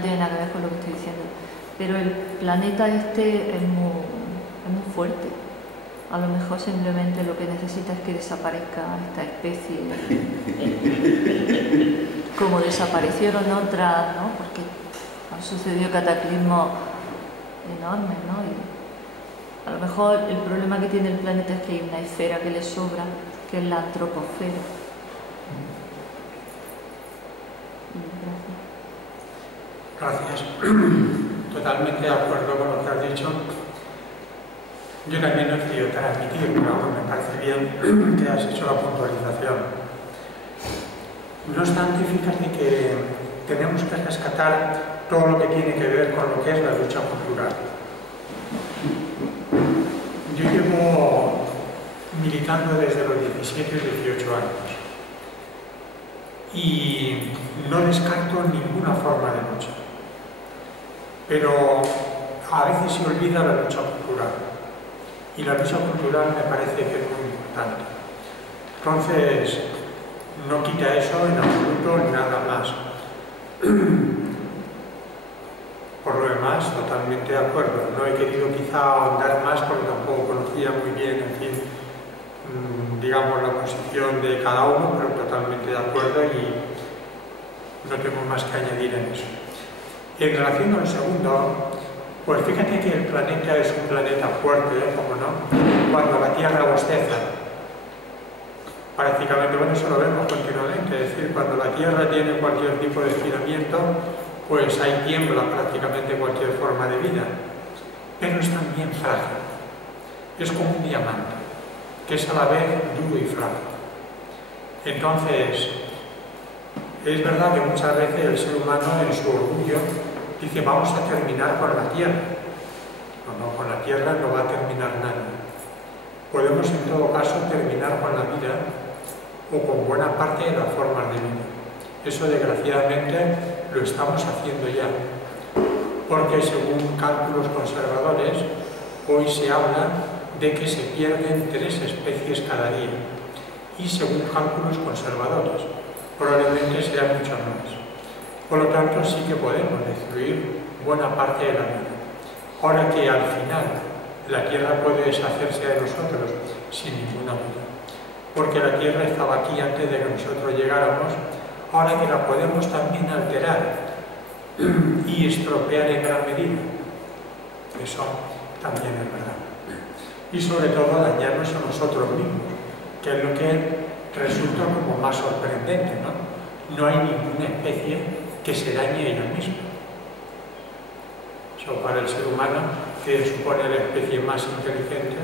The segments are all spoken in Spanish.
no tiene nada que ver con lo que estoy diciendo. Pero el planeta este es muy fuerte. A lo mejor simplemente lo que necesita es que desaparezca esta especie, como desaparecieron otras, ¿no? Porque han sucedido cataclismos enormes, ¿no? Y a lo mejor el problema que tiene el planeta es que hay una esfera que le sobra, que es la antroposfera. Gracias. Totalmente de acuerdo con lo que has dicho. Yo también no he querido transmitir, pero me parece bien que has hecho la puntualización. No obstante, fíjate que tenemos que rescatar todo lo que tiene que ver con lo que es la lucha cultural. Yo llevo militando desde los 17 y 18 años y no descarto ninguna forma de lucha, pero a veces se olvida la lucha cultural. Y la lucha cultural me parece que es muy importante. Entonces, no quita eso en absoluto nada más. Por lo demás, totalmente de acuerdo. No he querido quizá ahondar más porque tampoco conocía muy bien, en fin, digamos, la posición de cada uno, pero totalmente de acuerdo y no tengo más que añadir en eso. En relación al segundo, pues fíjate que el planeta es un planeta fuerte, como no, cuando la Tierra bosteza. Prácticamente, bueno, eso lo vemos continuamente, es decir, cuando la Tierra tiene cualquier tipo de estiramiento, pues ahí tiembla prácticamente cualquier forma de vida. Pero es también frágil, es como un diamante, que es a la vez duro y frágil. Entonces, es verdad que muchas veces el ser humano en su orgullo dice vamos a terminar con la Tierra. No, con la Tierra no va a terminar nadie. Podemos en todo caso terminar con la vida o con buena parte de las formas de vida. Eso desgraciadamente lo estamos haciendo ya, porque según cálculos conservadores, hoy se habla de que se pierden 3 especies cada día, y según cálculos conservadores, probablemente sean muchas más. Por lo tanto, sí que podemos destruir buena parte de la vida. Ahora que al final la Tierra puede deshacerse de nosotros sin ninguna duda, porque la Tierra estaba aquí antes de que nosotros llegáramos, ahora que la podemos también alterar y estropear en gran medida. Eso también es verdad. Y sobre todo dañarnos a nosotros mismos, que es lo que resulta como más sorprendente, ¿no? No hay ninguna especie que se dañe a ella misma. Eso para el ser humano, que supone la especie más inteligente.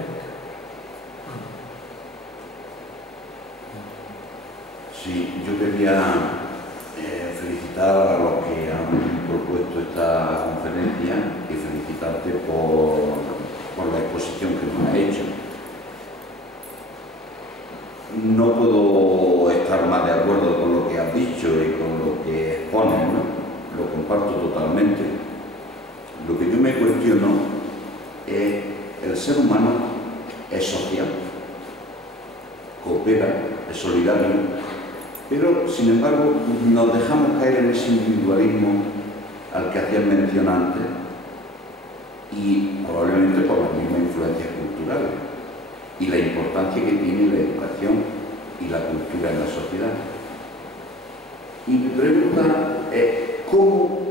Sí, yo quería felicitar a los que han propuesto esta conferencia y felicitarte por la exposición que nos ha hecho. No puedo estar más de acuerdo con lo que has dicho y con lo que expones, ¿no? Lo comparto totalmente. Lo que yo me cuestiono es el ser humano es social, coopera, es solidario, pero sin embargo nos dejamos caer en ese individualismo al que hacías mención antes y probablemente por las mismas influencias culturales y la importancia que tiene la educación y la cultura en la sociedad. Y mi pregunta es, ¿cómo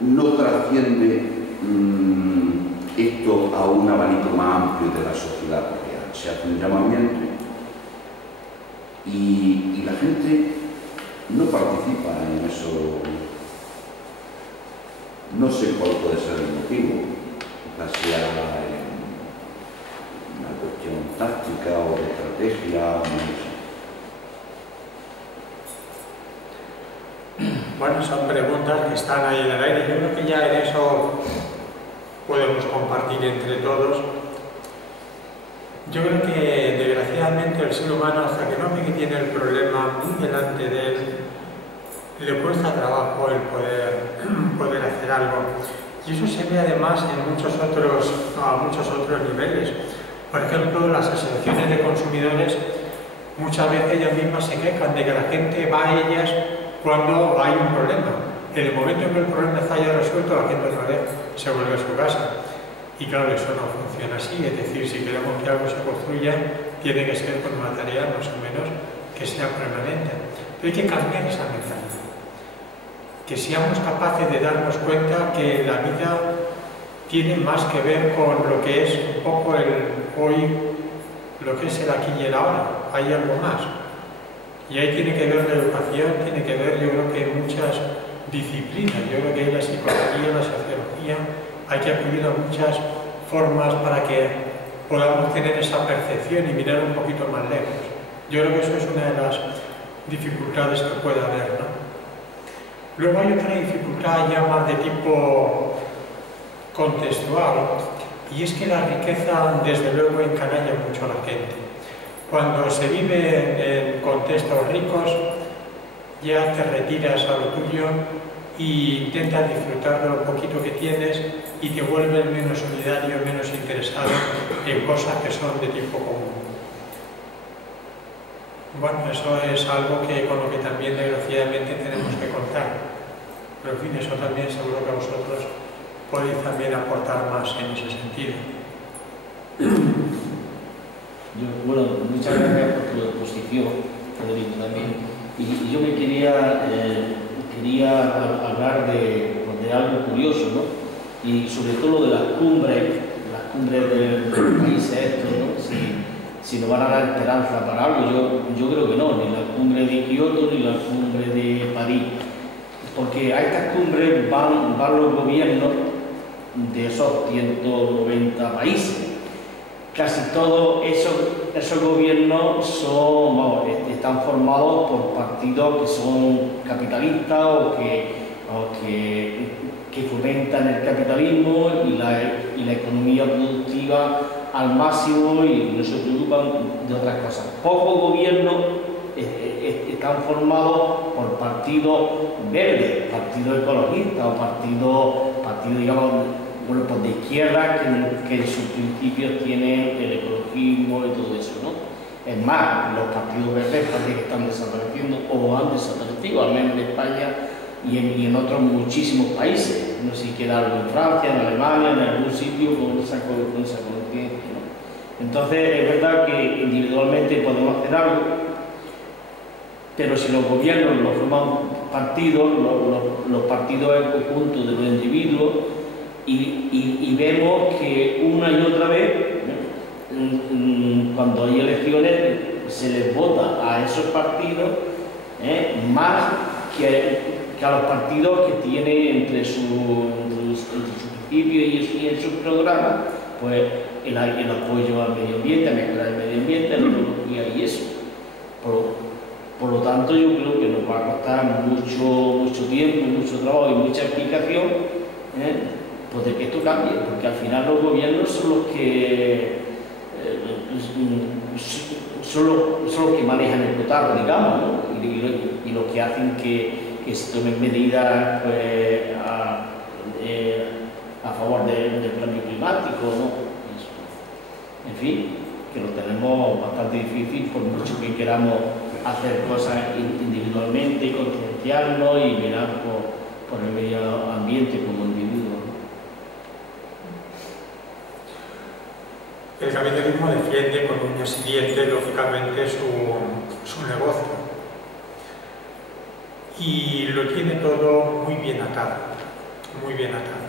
no trasciende esto a un abanico más amplio de la sociedad? Porque se hace un llamamiento y la gente no participa en eso. No sé cuál puede ser el motivo, quizás sea una cuestión táctica o de estrategia, no sé. Bueno, son preguntas que están ahí en el aire. Yo creo que ya en eso podemos compartir entre todos. Yo creo que desgraciadamente el ser humano, hasta que no ve que tiene el problema muy delante de él, le cuesta trabajo el poder hacer algo. Y eso se ve además a muchos otros niveles. Por ejemplo, las asociaciones de consumidores muchas veces ellas mismas se quejan de que la gente va a ellas cuando hay un problema. En el momento en que el problema está ya resuelto, la gente otra vez se vuelve a su casa. Y claro, eso no funciona así, es decir, si queremos que algo se construya, tiene que ser con una tarea más o menos que sea permanente. Pero hay que cambiar esa mentalidad. Que seamos capaces de darnos cuenta que la vida tiene más que ver con lo que es un poco el hoy, lo que es el aquí y el ahora. Hay algo más. Y ahí tiene que ver la educación, tiene que ver, yo creo que muchas disciplinas. Yo creo que hay la psicología, la sociología, hay que acudir a muchas formas para que podamos tener esa percepción y mirar un poquito más lejos. Yo creo que eso es una de las dificultades que puede haber, ¿no? Luego hay otra dificultad ya más de tipo contextual, y es que la riqueza, desde luego, encanalla mucho a la gente. Cuando se vive en contextos ricos, ya te retiras a lo tuyo e intentas disfrutar de lo poquito que tienes y te vuelves menos solidario, menos interesado en cosas que son de tipo común. Bueno, eso es algo con lo que también desgraciadamente tenemos que contar. Pero en fin, eso también seguro que vosotros podéis también aportar más en ese sentido. Bueno, muchas gracias por tu exposición, Federico, también. Y yo me quería hablar de algo curioso, ¿no? Y sobre todo de las cumbres del país estos, ¿no? Si nos van a dar esperanza para algo, yo creo que no, ni la cumbre de Kioto ni la cumbre de París. Porque a estas cumbres van los gobiernos de esos 190 países. Casi todos esos gobiernos están formados por partidos que son capitalistas o que fomentan el capitalismo y la economía productiva al máximo y no se preocupan de otras cosas. Pocos gobiernos están formados por partidos verdes, partidos ecologistas o partidos digamos, bueno, pues de izquierda que en sus principios tienen el ecologismo y todo eso, ¿no? Es más, los partidos verdes parece que están desapareciendo o han desaparecido, al menos en España y en otros muchísimos países. No sé si queda algo en Francia, en Alemania, en algún sitio con esa conciencia, ¿no? Entonces, es verdad que individualmente podemos hacer algo, pero si los gobiernos los forman partidos, los partidos es el conjunto de los individuos, y vemos que una y otra vez, cuando hay elecciones, se les vota a esos partidos más que a los partidos que tienen entre sus principios y en sus programas, pues el apoyo al medio ambiente, a mejorar el medio ambiente, la ecología y eso. Por lo tanto, yo creo que nos va a costar mucho tiempo, mucho trabajo y mucha explicación pues de que esto cambie, porque al final los gobiernos son los que manejan el cotarro, digamos, ¿no? y los que hacen que se tomen medidas pues, a favor del cambio climático, ¿no? En fin, que lo tenemos bastante difícil por mucho que queramos hacer cosas individualmente, concienciarnos y mirar por el medio ambiente como individuo. El capitalismo defiende con uñas y dientes, lógicamente, su negocio. Y lo tiene todo muy bien atado, muy bien atado.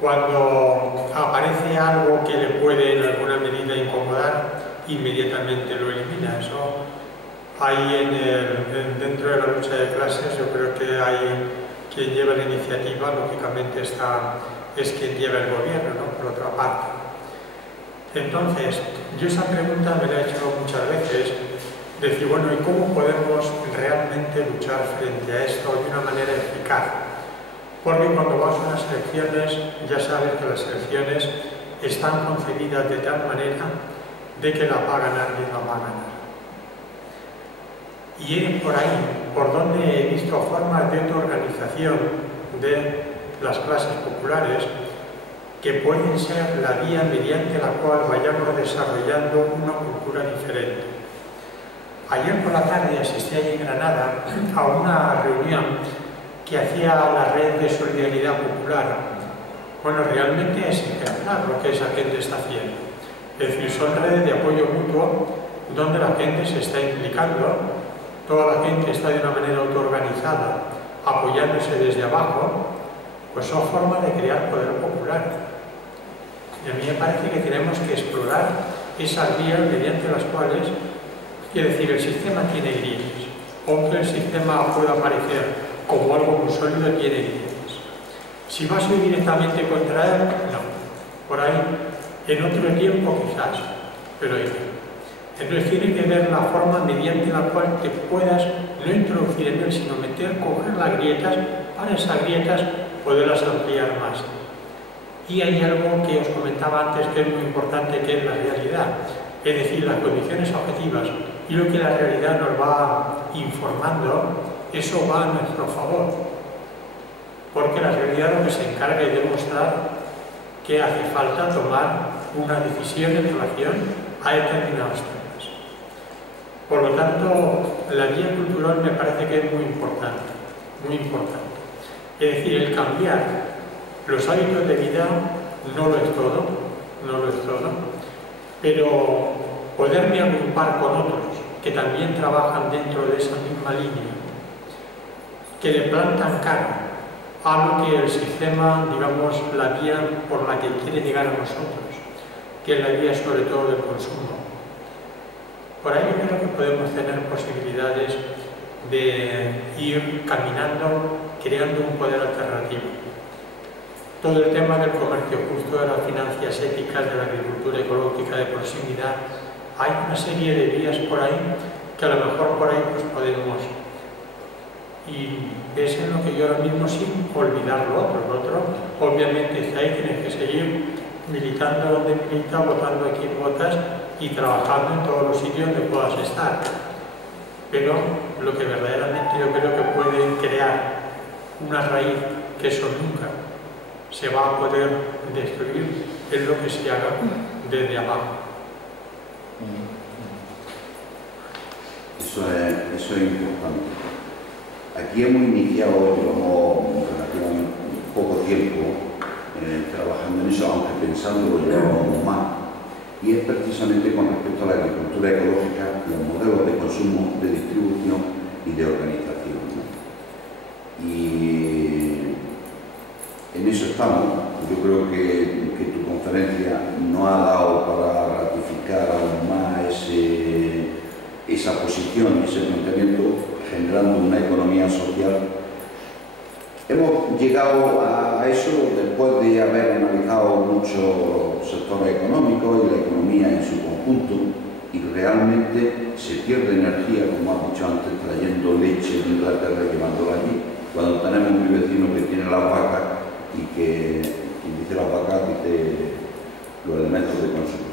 Cuando aparece algo que le puede en alguna medida incomodar, inmediatamente lo elimina. Eso hay dentro de la lucha de clases, yo creo que hay quien lleva la iniciativa, lógicamente es quien lleva el gobierno, ¿no? Por otra parte. Entonces, yo esa pregunta me la he hecho muchas veces, decir, bueno, ¿y cómo podemos realmente luchar frente a esto de una manera eficaz? Porque cuando vas a las elecciones, ya sabes que las elecciones están concebidas de tal manera de que la va a ganar quien la va a ganar. Y es por ahí, por donde he visto formas de autoorganización de las clases populares que pueden ser la vía mediante la cual vayamos desarrollando una cultura diferente. Ayer por la tarde asistí allí en Granada a una reunión que hacía la red de solidaridad popular. Bueno, realmente es ejemplar lo que esa gente está haciendo. Es decir, son redes de apoyo mutuo donde la gente se está implicando, toda la gente está de una manera autoorganizada, apoyándose desde abajo, pues son formas de crear poder popular. Y a mí me parece que tenemos que explorar esas vías mediante las cuales, quiere decir, el sistema tiene grietas, aunque el sistema pueda parecer como algo muy sólido, tiene grietas. Si vas a ir directamente contra él, no. Por ahí, en otro tiempo quizás, pero ahí no. Entonces tiene que ver la forma mediante la cual te puedas no introducir en él, sino coger las grietas, para esas grietas poderlas ampliar más. Y hay algo que os comentaba antes que es muy importante, que es la realidad, es decir, las condiciones objetivas y lo que la realidad nos va informando, eso va a nuestro favor, porque la realidad lo que se encarga es demostrar que hace falta tomar una decisión en relación a determinados temas. Por lo tanto, la guía cultural me parece que es muy importante, muy importante. Es decir, el cambiar los hábitos de vida no lo es todo, pero poderme agrupar con otros que también trabajan dentro de esa misma línea, que le plantan cara a lo que el sistema, digamos, la vía por la que quiere llegar a nosotros, que es la vía sobre todo del consumo. Por ahí yo creo que podemos tener posibilidades de ir caminando, creando un poder alternativo. Todo el tema del comercio justo, de las finanzas éticas, de la agricultura ecológica de proximidad, hay una serie de vías por ahí que a lo mejor por ahí pues podemos. Y es en lo que yo ahora mismo, sin olvidar lo otro, obviamente ahí tienes que seguir militando donde militas, votando a quien votas y trabajando en todos los sitios donde puedas estar. Pero lo que verdaderamente yo creo que puede crear una raíz, que eso nunca se va a poder destruir, es lo que se haga desde abajo. Eso es importante. Aquí hemos iniciado, llevamos relativamente poco tiempo trabajando en eso, aunque pensándolo llevábamos más, y es precisamente con respecto a la agricultura ecológica, los modelos de consumo, de distribución y de organización, ¿no? Y en eso estamos. Yo creo que tu conferencia nos ha dado para ratificar aún más esa posición, ese planteamiento, generando una economía social. Hemos llegado a eso después de haber analizado muchos sectores económicos y la economía en su conjunto, y realmente se pierde energía, como has dicho antes, trayendo leche de Inglaterra y llevándola allí, cuando tenemos un vecino que tiene las vacas y que quien dice las vacas dice los elementos de consumo.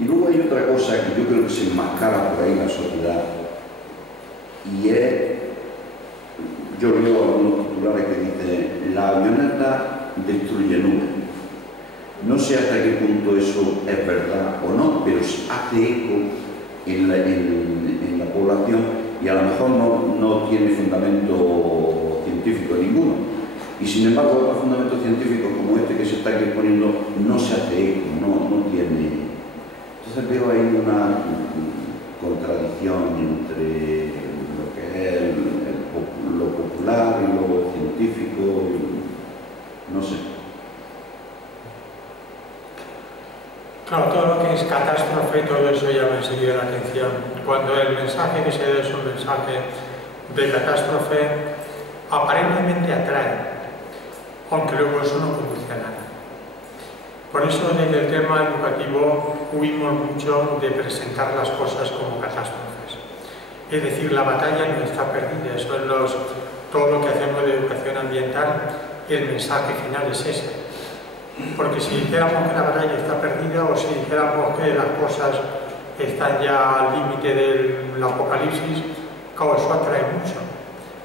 Y luego hay otra cosa que yo creo que se enmascara por ahí en la sociedad, y es, yo leo algunos titulares que dicen: la avioneta destruye nubes. No sé hasta qué punto eso es verdad o no, pero hace eco en la población, y a lo mejor no tiene fundamento científico ninguno. Y sin embargo, otros fundamentos científicos como este que se está aquí exponiendo no se hace eco, no tiene. Entonces veo ahí una contradicción entre lo que es lo popular y lo científico, y no sé. Claro, todo lo que es catástrofe, todo eso ya me ha seguido la atención. Cuando el mensaje que se da es un mensaje de catástrofe, aparentemente atrae, aunque luego eso no conduce a nada. Por eso desde el tema educativo huimos mucho de presentar las cosas como catástrofes. Es decir, la batalla no está perdida, eso es todo lo que hacemos de educación ambiental, el mensaje final es ese. Porque si dijéramos que la batalla está perdida, o si dijéramos que las cosas están ya al límite del apocalipsis, claro, eso atrae mucho.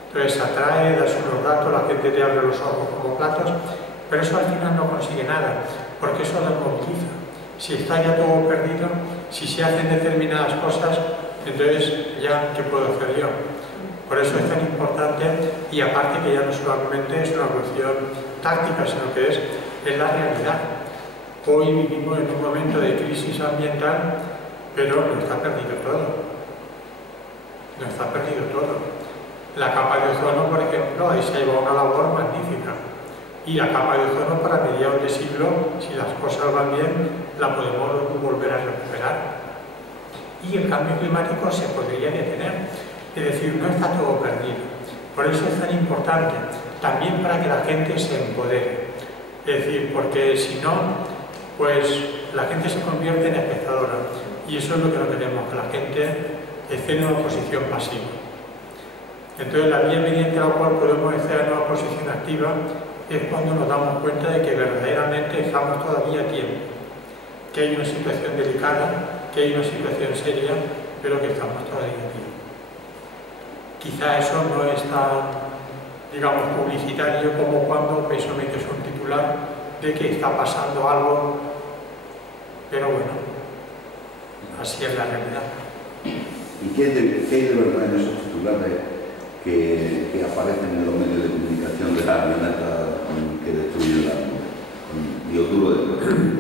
Entonces atrae, das unos datos, la gente te abre los ojos como platos, pero eso al final no consigue nada, porque eso desmoviliza. Si está ya todo perdido, si se hacen determinadas cosas, entonces ya, ¿qué puedo hacer yo? Por eso es tan importante, y aparte que ya no solamente es una cuestión táctica, sino que es la realidad. Hoy vivimos en un momento de crisis ambiental, pero no está perdido todo. No está perdido todo. La capa de ozono, por ejemplo, ahí se lleva una labor magnífica. Y la capa de ozono para mediados de siglo, si las cosas van bien, la podemos volver a recuperar. Y el cambio climático se podría detener. Es decir, no está todo perdido. Por eso es tan importante, también para que la gente se empodere. Es decir, porque si no, pues la gente se convierte en espectadora. Y eso es lo que no queremos, que la gente esté en una posición pasiva. Entonces, la vía mediante la cual podemos estar en una posición activa es cuando nos damos cuenta de que verdaderamente estamos todavía a tiempo, que hay una situación delicada, que hay una situación seria, pero que estamos todavía a tiempo. Quizá eso no es tan, digamos, publicitario como cuando eso metes un titular de que está pasando algo, pero bueno, así es la realidad. ¿Y qué hay de verdad en esos titulares que aparecen en los medios de comunicación de la avioneta que destruye la dioduro de platino?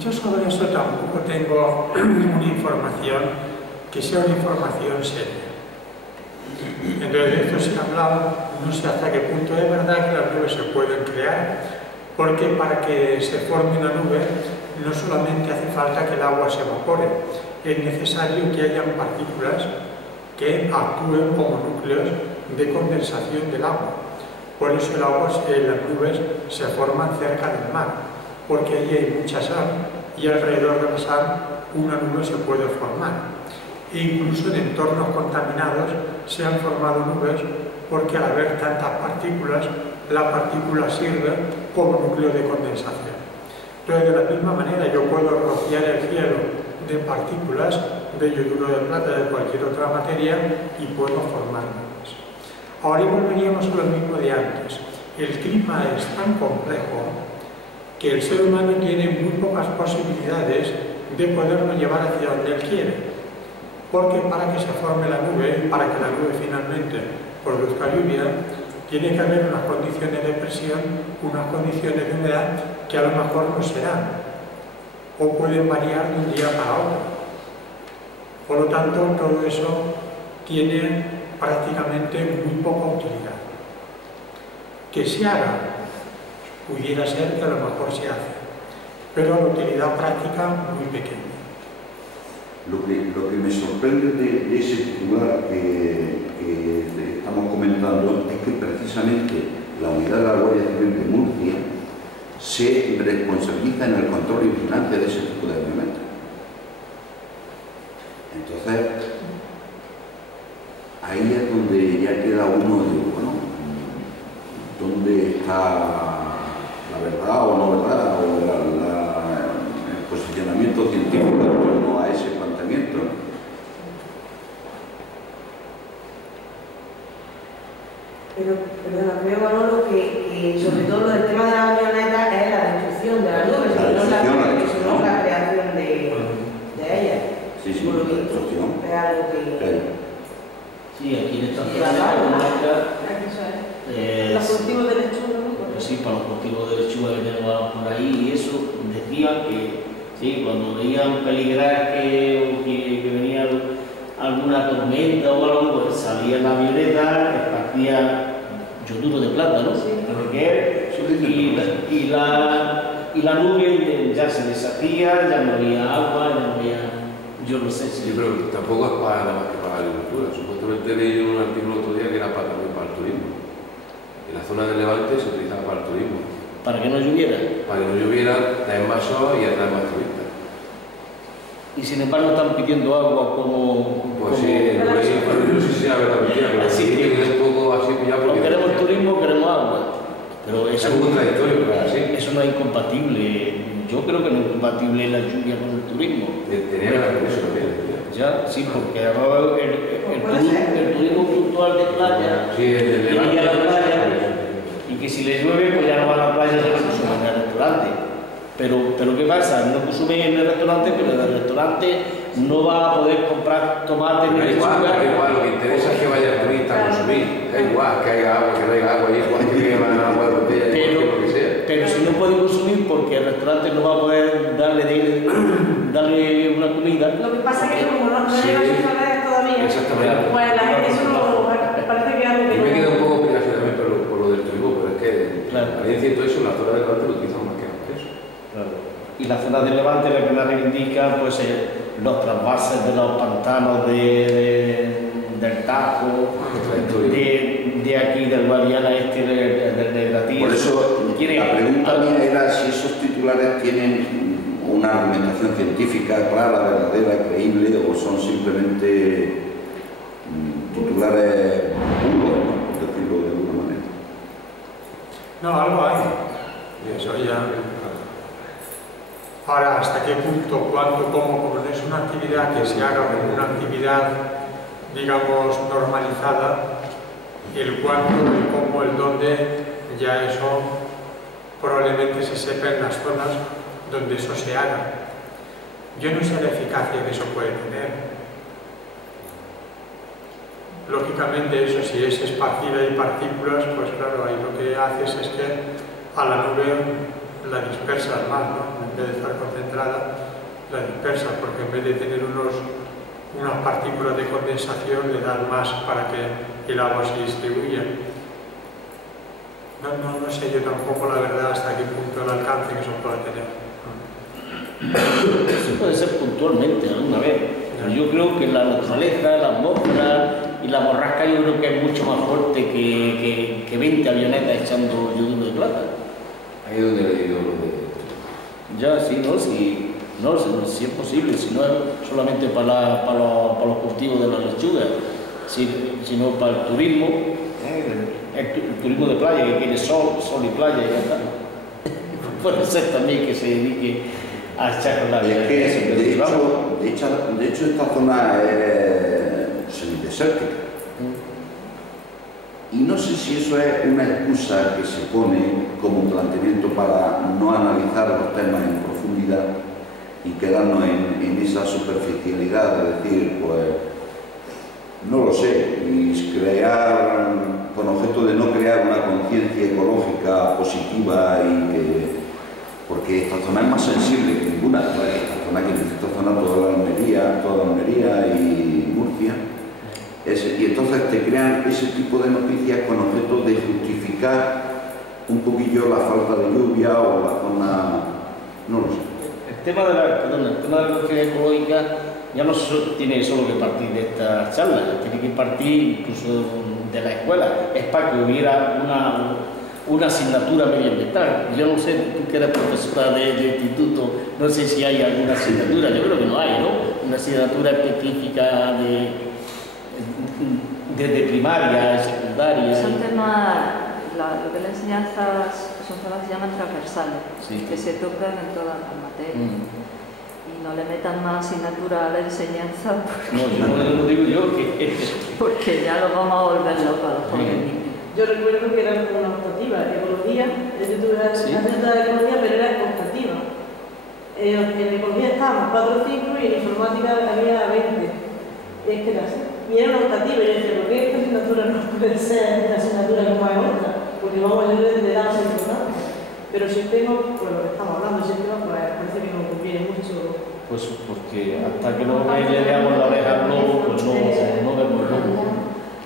Yo sobre eso tampoco tengo una información que sea una información seria. Entonces de esto se ha hablado, no sé hasta qué punto es verdad que las nubes se pueden crear, porque para que se forme una nube no solamente hace falta que el agua se evapore, es necesario que hayan partículas que actúen como núcleos de condensación del agua. Por eso el agua, las nubes se forman cerca del mar, porque allí hay mucha sal y alrededor de la sal una nube se puede formar. E incluso en entornos contaminados se han formado nubes porque al haber tantas partículas, la partícula sirve como núcleo de condensación. Entonces, de la misma manera, yo puedo rociar el cielo de partículas de yoduro de plata, de cualquier otra materia, y puedo formar nubes. Ahora volveríamos a lo mismo de antes. El clima es tan complejo que el ser humano tiene muy pocas posibilidades de poderlo llevar hacia donde él quiere. Porque para que se forme la nube, para que la nube finalmente produzca lluvia, tiene que haber unas condiciones de presión, unas condiciones de humedad que a lo mejor no serán, o pueden variar de un día para otro. Por lo tanto, todo eso tiene prácticamente muy poca utilidad. Que se haga, pudiera ser que a lo mejor se hace, pero la utilidad práctica muy pequeña. Lo que me sorprende de ese titular que estamos comentando es que precisamente la unidad de la Guardia Civil de Murcia se responsabiliza en el control y vigilancia de ese tipo de avionetas. Entonces, ahí es donde ya queda uno de, bueno, ¿dónde está la verdad o no verdad? O el posicionamiento científico en torno a ese planteamiento. Pero, perdona, creo, Manolo, que sobre todo lo del tema de la avioneta es la destrucción de las nubes, no la creación de ellas. Sí, por lo visto, destrucción. es algo que... Sí, aquí en esta zona los cultivos de lechuga, ¿no? Sí, para los cultivos de lechuga que tenemos por ahí, y eso decían que sí, cuando veían peligrar que venía alguna tormenta o algo, pues salía la avioneta, esparcía yoduro de plata, ¿no? Sí. Y la nube ya se deshacía, ya no había agua, ya no había... Yo no sé si... Sí, pero tampoco es para nada más que para la agricultura. Supuestamente leí un artículo otro día que era también para el turismo. En la zona de Levante se utilizaba para el turismo. ¿Para que no lloviera? Para que no lloviera, traer más sol y atraer más turistas. Y sin embargo están pidiendo agua como... Pues sí, no sé si sea verdad mentira, pero Así sí que es un poco así pillado porque... No queremos turismo, queremos agua. Pero es un contradictorio, pero así. Eso no es incompatible. Yo creo que no es incompatible la lluvia con el turismo. Tenía que ver con eso también. Ya, sí, porque ahora el turismo puntual de playa, Sí, el que iría a la playa, y que si le llueve, pues ya no va a la playa, se consume en el restaurante. Pero ¿qué pasa? No consume en el restaurante, pero en el restaurante no va a poder comprar tomate ni Da lechuga. igual, lo que interesa es que vaya el turista a consumir. Da igual que haya agua, que no haya agua, igual que llevan agua de botella, lo que sea. Pero si no puede consumir porque el restaurante no va a poder darle una comida. Lo que pasa es que como no llega a sus redes todavía, Exactamente. pues la gente eso parece que es algo que Yo me no... quedo un poco explicación también por lo del turismo, pero es que Claro. a mí siento eso, en la zona del Levante lo utilizan más que antes. Claro. Y la zona del Levante la que la reivindica pues los trasvases de los pantanos del Tajo, de aquí del Guadiana del Gratillo. Por eso la pregunta mía era si esos titulares tienen una argumentación científica clara, verdadera, creíble, o son simplemente titulares puros, ¿no? Por decirlo de alguna manera. No, algo hay. Y eso ya... Ahora, ¿hasta qué punto, cuánto, cómo? Como no es una actividad que se haga como una actividad, digamos, normalizada, el cuánto, el cómo, el dónde, ya eso probablemente se sepa en las zonas donde eso se haga. Yo no sé la eficacia que eso puede tener. Lógicamente eso, si es esparcida y partículas, pues claro, ahí lo que haces es que a la nube la dispersas más, ¿no? En vez de estar concentrada, la dispersas, porque en vez de tener unas partículas de condensación, le das más para que el agua se distribuya. No sé yo tampoco la verdad hasta qué punto el alcance que eso pueda tener. Eso puede ser puntualmente alguna vez. Pero yo creo que la naturaleza, la atmósfera y la borrasca yo creo que es mucho más fuerte que 20 avionetas echando yoduro de plata. Ahí es donde he leído lo de... Ya, sí, ¿no? Si es posible, si no es solamente para los cultivos de la lechuga, sino para el turismo, el turismo de playa, que quiere sol y playa y ya está. Puede ser también que se dedique a echar la Es que, de hecho, esta zona es semidesértica. Y no sé si eso es una excusa que se pone como planteamiento para no analizar los temas en profundidad y quedarnos en esa superficialidad de decir, pues, no lo sé, y crear, con objeto de no crear una conciencia ecológica positiva porque esta zona es más sensible que ninguna, esta zona toda la Almería y Murcia. Y entonces te crean ese tipo de noticias con objeto de justificar un poquillo la falta de lluvia o la zona... no lo sé. El tema de la conciencia ecológica ya no tiene solo que partir de esta charla, tiene que partir incluso de la escuela. Es para que hubiera una asignatura medioambiental. Yo no sé, tú que eres profesora de instituto, no sé si hay alguna asignatura, yo creo que no hay, ¿no? Una asignatura específica desde primaria, secundaria. Son temas, lo que las enseñanzas son temas que se llaman transversales, Sí. que se tocan en todas las materias. Y no le metan más asignatura a la enseñanza No, yo no digo yo que... porque ya lo vamos a volver locos a los jóvenes niños. Yo recuerdo que era como una optativa, ecología, yo tuve la asignatura de ecología, pero era optativa. En ecología estábamos 4 o 5 y en informática había 20. Es que era así. Y era una optativa, y yo decía, ¿por qué esta asignatura no puede ser una asignatura como es otra? Porque vamos, yo le daba esa importancia. Pero el sistema, pues lo que estamos hablando, el sistema, pues parece que nos conviene mucho. Pues porque hasta que no le veamos la oreja al lobo, pues no vemos el lobo.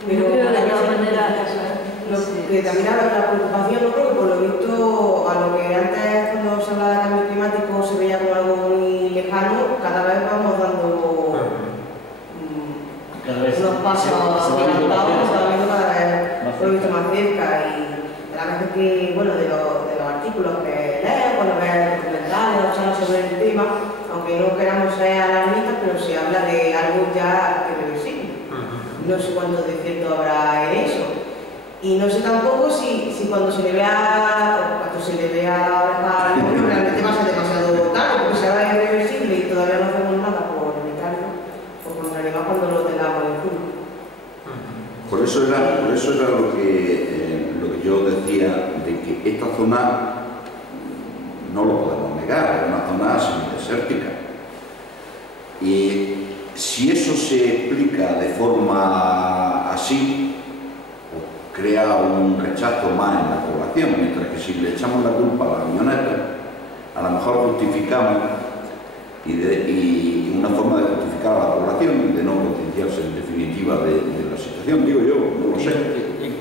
Pero creo de todas maneras, que también la preocupación, ¿no? Porque por lo visto, a lo que antes cuando se hablaba de cambio climático se veía como algo muy lejano, cada vez vamos dando unos pasos adelantados, cada vez lo he visto más cerca y a la vez que, bueno, de los artículos que lees, cuando ves documentales o charlas sobre el tema, aunque no queramos ser alarmistas, pero se habla de algo ya irreversible. No sé cuánto de cierto habrá en eso. Y no sé tampoco si cuando se le vea la oreja al mono realmente va a ser demasiado tarde, porque se haga irreversible y todavía no hacemos nada por limitarlo o controlarlo cuando lo tengamos en curso. Por eso era lo que yo decía, de que esta zona no lo podemos negar, es una zona semidesértica. Si eso se explica de forma así, crea un rechazo más en la población, mientras que si le echamos la culpa a la camioneta, a lo mejor justificamos y una forma de justificar a la población y de no concienciarse en definitiva de la situación, digo yo, no lo sé.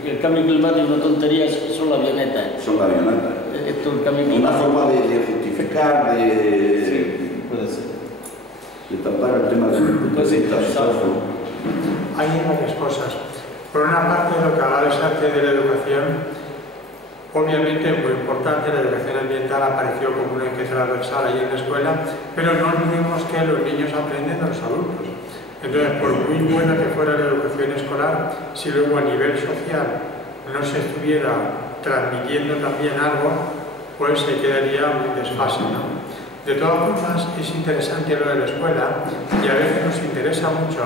El cambio climático, una tontería, son las avionetas. Son las avionetas. Esto es el cambio climático. Una forma de justificar, Sí, puede ser. De tratar el tema desde el punto de vista social. Hay varias cosas. Por una parte, lo que hablabais antes de la educación, obviamente muy importante, la educación ambiental apareció como una eje transversal ahí en la escuela, pero no olvidemos que los niños aprenden de los adultos. Entonces, por muy buena que fuera la educación escolar, si luego a nivel social no se estuviera transmitiendo también algo, pues se quedaría un desfase, ¿no? De todas formas, es interesante lo de la escuela y a veces nos interesa mucho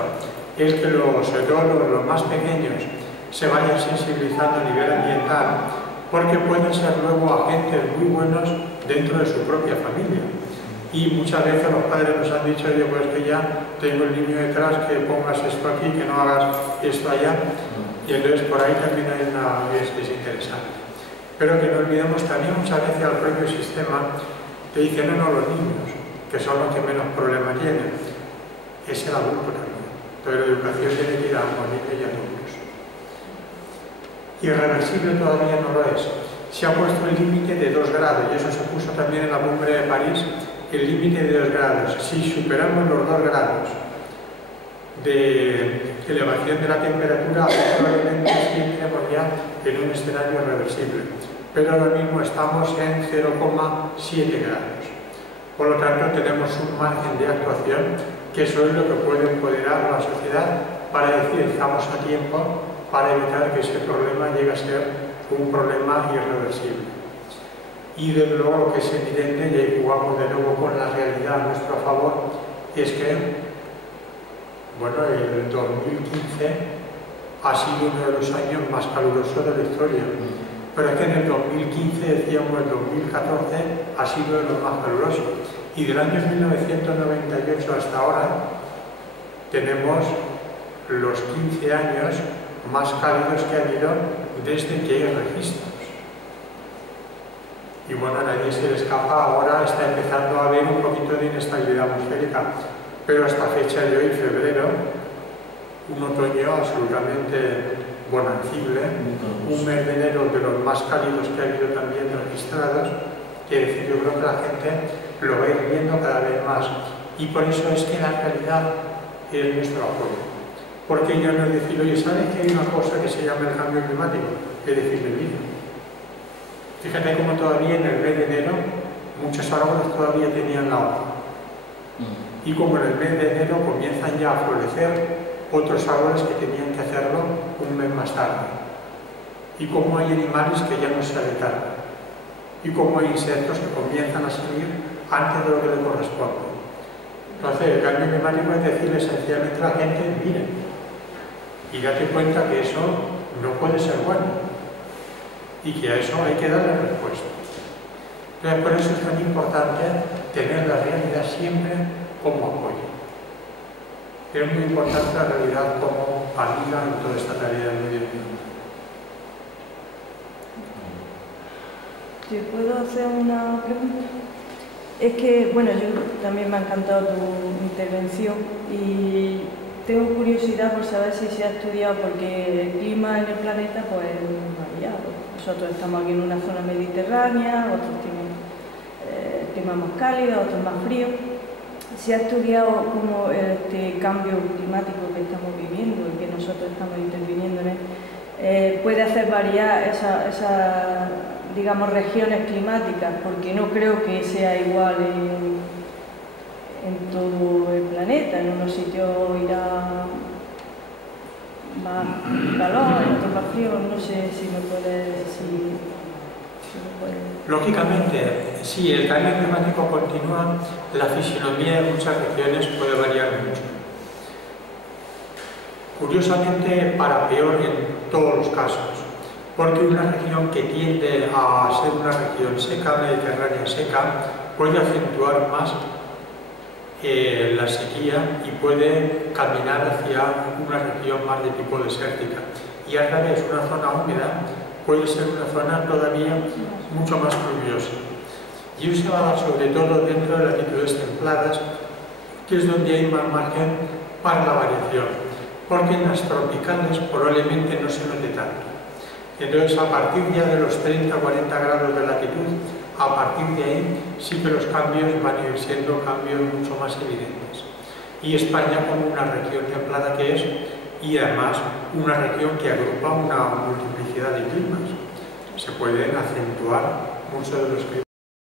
es que sobre todo los más pequeños se vayan sensibilizando a nivel ambiental, porque pueden ser luego agentes muy buenos dentro de su propia familia. Y muchas veces los padres nos han dicho, oye, pues que ya tengo el niño detrás, que pongas esto aquí, que no hagas esto allá, y entonces por ahí también hay una vez que es interesante. Pero que no olvidemos también muchas veces al propio sistema te dicen, no, los niños, que son los que menos problemas tienen, es el adulto también. Entonces la educación tiene que ir a ambos niños y adultos. Irreversible todavía no lo es. Se ha puesto el límite de 2 grados, y eso se puso también en la cumbre de París, el límite de 2 grados. Si superamos los 2 grados de elevación de la temperatura, probablemente sí entremos ya en un escenario reversible. Pero ahora mismo estamos en 0,7 grados. Por lo tanto, tenemos un margen de actuación, que eso es lo que puede empoderar a la sociedad para decir estamos a tiempo para evitar que ese problema llegue a ser un problema irreversible. Y desde luego lo que es evidente, y ahí jugamos de nuevo con la realidad a nuestro favor, es que bueno, el 2015 ha sido uno de los años más calurosos de la historia. Pero es que en el 2015, decíamos, el 2014 ha sido de los más calurosos. Y del año 1998 hasta ahora tenemos los 15 años más cálidos que ha habido desde que hay registros. Y bueno, a nadie se le escapa, ahora está empezando a haber un poquito de inestabilidad atmosférica, pero hasta fecha de hoy, febrero, un otoño absolutamente bonancible, un mes de enero de los más cálidos que ha habido también registrados, que decir, yo creo que la gente lo va a ir viendo cada vez más, y por eso es que la realidad es nuestro apoyo. Porque yo no es decir, oye, ¿sabes que hay una cosa que se llama el cambio climático? Es decirle, mira, fíjate cómo todavía en el mes de enero muchos árboles todavía tenían la hoja, y como en el mes de enero comienzan ya a florecer otros árboles que tenían que hacerlo un mes más tarde, y como hay animales que ya no se aletargan, y como hay insectos que comienzan a salir antes de lo que le corresponde. Entonces, el cambio climático es decirle sencillamente a la gente, miren, y date cuenta que eso no puede ser bueno, y que a eso hay que darle respuesta. Entonces, por eso es tan importante tener la realidad siempre como apoyo. Es muy importante la realidad como amiga en toda esta tarea del medio ambiente. ¿Te puedo hacer una pregunta? Es que, bueno, yo también me ha encantado tu intervención y tengo curiosidad por saber si se ha estudiado, porque el clima en el planeta pues es muy variado. Nosotros estamos aquí en una zona mediterránea, otros tienen clima más cálido, otros más frío. ¿Se ha estudiado cómo este cambio climático que estamos viviendo y que nosotros estamos interviniendo en él puede hacer variar esas digamos, regiones climáticas? Porque no creo que sea igual en todo el planeta. En unos sitios irá más calor, en otros más frío. No sé si me puede decir. Lógicamente, si el cambio climático continúa, la fisionomía de muchas regiones puede variar mucho. Curiosamente, para peor en todos los casos, porque una región que tiende a ser una región seca, mediterránea seca, puede acentuar más la sequía y puede caminar hacia una región más de tipo desértica. Y al revés, una zona húmeda puede ser una zona todavía mucho más pluviosa. Y eso se va a dar sobre todo dentro de latitudes templadas, que es donde hay más margen para la variación, porque en las tropicales probablemente no se note tanto. Entonces, a partir ya de los 30 o 40 grados de latitud, a partir de ahí sí que los cambios van a ir siendo cambios mucho más evidentes. Y España como una región templada que es, y además una región que agrupa una multiplicidad de climas. Se pueden acentuar muchos de los climas.